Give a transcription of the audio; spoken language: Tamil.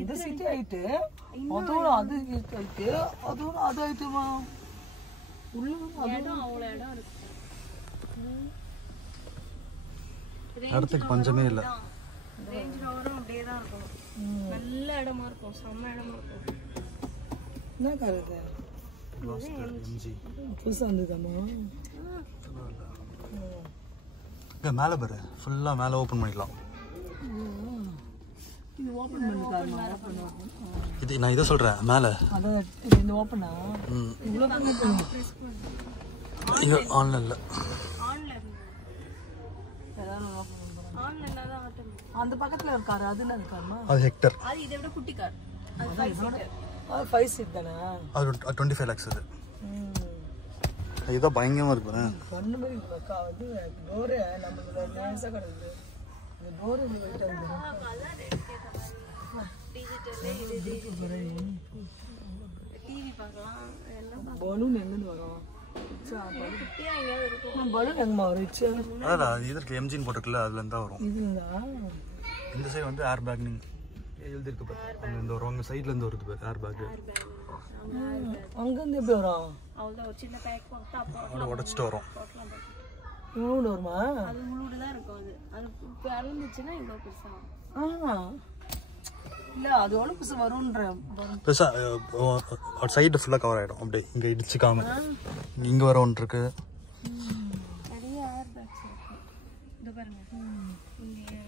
இந்த சீட்டு ஆயிட்டு அதோட அது ஆயிட்டு அதோட அது ஆயிட்டுமா உள்ள இடம் அவ்வளோ இடம் இருக்கு. இடத்துக்கு பஞ்சமே இல்லை. ரேஞ்ச் ரோவரும் அப்படியே தான் இருக்கும். நல்ல இடமா இருக்கும், செம்ம இடமா இருக்கும். என்ன கார் இது? புதுசாக இருந்ததாம்மா? இங்கே மேலே பாரு, ஃபுல்லாக மேலே ஓப்பன் பண்ணிடலாம். இது ஓப்பன் பண்ணிருக்காருமா? இது நான் இதை சொல்கிறேன் மேலே. அதான் இந்த ஓப்பனா இவ்வளோ இது ஆன்லைனில் அந்த பக்கத்தில் இருக்காரு. அது என்ன இருக்காருமா? அது ஹெக்டர். அது இதை விட குட்டி கார். அது 5 சீட் தானே? அது 25 lakhs. அது இதுதான் பயங்கரமாக இருக்கு. கண்ணு மாதிரி இருக்கா? வந்து டோரு நம்மளுக்கு லேசாக கிடக்குது. இந்த டோரு வெயிட்டாக இருக்குது. டிவி பார்க்கலாம். பலூன் எங்கேருந்து வரும்? பலூன் எங்கம்மா வரும்? அதான் இது இருக்கு, எம்ஜின் போட்டுருக்குல்ல, அதுலேருந்து தான் வரும். இதுங்களா? இந்த சைடு வந்து ஏர் பேக்னிங் எழுதிருக்கு பாரு. அங்கேருந்து வரும், அங்கே சைட்லேருந்து வருது பாரு ஏர் பேக்கு. அங்கேருந்து எப்படி வரும்? அவ்வளோதான், ஒரு சின்ன பேக் போட்டு அப்போ அவ்வளோ உடச்சிட்டு வரும். இவ்வளோ வருமா? அது முழுடு தான் இருக்கும். அது இப்போ இறந்துச்சுன்னா இவ்வளோ பெருசாக. இல்லை அது எவ்வளோ பெருசு வரும்ன்ற பெருசாக சைடு ஃபுல்லாக கவர் ஆகிடும். அப்படியே இங்கே இடிச்சுக்காம இங்கே வர ஒன்று இருக்கு. நிறைய ஏர் பேக்ஸ் இருக்கு. இது பாருங்க, இங்கே